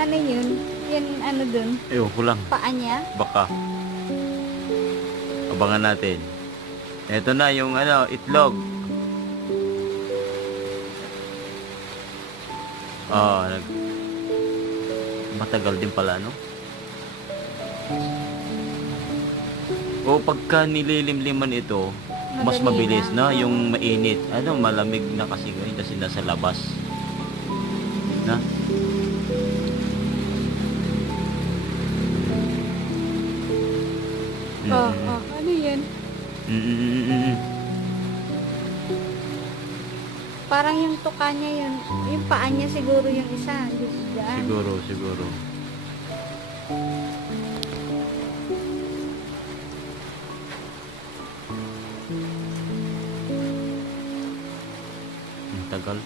Ano yun? Yan ano dun? Ewan ko lang. Paa niya? Baka. Abangan natin. Ito na yung ano, itlog. Matagal din pala, no? O pagka nililimliman ito, mas Madali mabilis na. na yung mainit. Ano, malamig na kasi ngayon kasi nasa labas. Na? Ano yun? Mm-mm. Parang yung tuka niya yun. Yung paa niya siguro yung isa. Diyan. Siguro. Ang tagal.